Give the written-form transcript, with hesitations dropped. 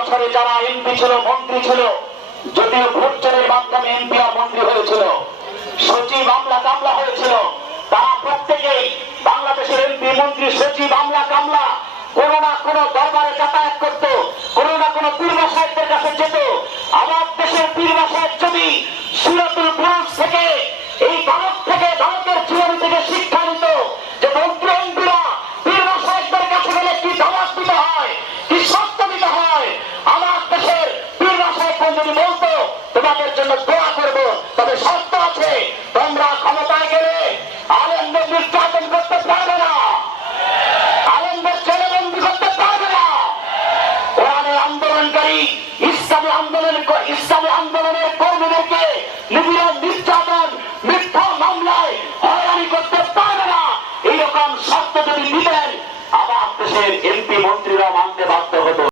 বছরে যারা এমপি ছিল, মন্ত্রী ছিল, যদিও ভোট চোরের মাধ্যমে এমপি আর মন্ত্রী হয়েছিল, সচিব আমলা কামলা হয়েছিল, তারা প্রত্যেকেই বাংলাদেশের এমপি মন্ত্রী সচিব আমলা কামলা কোন না কোন দরবারে যাতায়াত করত, কোন না কোন পীর সাহেবদের কাছে যেত। আমার দেশের পীর সাহেব যদি সুরাতুল বুরুজ থেকে, এই ভারত থেকে, ভারতের জীবন থেকে শিক্ষা নিত যে মন্ত্রী এমপিরা পীর সাহেবদের কাছে গেলে কি দাওয়াত দিতে হয়, কি শর্ত দিতে হয়, আমার দেশের পীর সাহেব যদি বলতো তোমাদের জন্য দোয়া করবো, তবে শর্ত আছে, তোমরা ক্ষমতায় গেলে আলেমদের নির্যাতন করতে পারবে না, আলেমদের ছেলেবন্দি করতে পারবে না। কোরআনের আন্দোলনকারী ইসলামী আন্দোলনের কর্মীদেরকে নিপীড়ন, নির্যাতন, মিথ্যা মামলায় হয়রানি করতে পারবে না। এইরকম শর্ত যদি দিতেন আমার দেশের এমপি মন্ত্রীরা মানতে বাধ্য হতো।